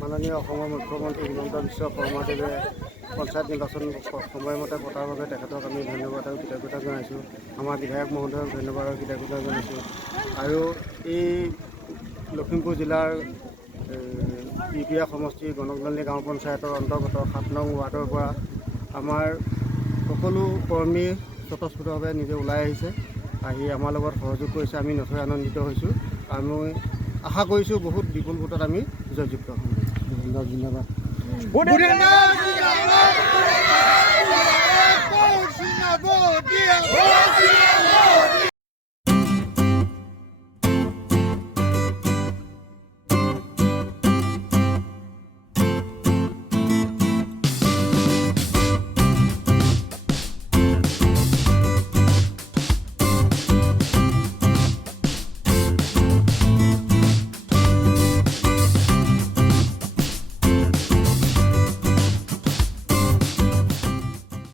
মাননীয় অসমৰ মুখ্যমন্ত্ৰী হিমন্ত বিশ্ব শৰ্মাদেৱে পঞ্চায়ত নিৰ্বাচন সময়মতে পতাৰ বাবে তেখেতক আমি ধন্যবাদ আৰু কৃতজ্ঞতা জনাইছোঁ। আমাৰ বিধায়ক মহোদয়ক ধন্যবাদ আৰু কৃতজ্ঞতা জনাইছোঁ। আৰু এই লখিমপুৰ জিলাৰ পিপিয়া সমষ্টিৰ গণকদলী গাঁও পঞ্চায়তৰ অন্তৰ্গত ৭ নং ৱাৰ্ডৰ পৰা আমাৰ সকলো কৰ্মী স্বতঃস্ফূৰ্তভাৱে নিজে ওলাই আহিছে, আহি আমাৰ লগত সহযোগ কৰিছে। আমি নথৈ আনন্দিত হৈছোঁ। আমি আশা কৰিছোঁ বহুত বিপুল ভোটত আমি জয়যুক্ত হ'ম। জিন্দাবাদ।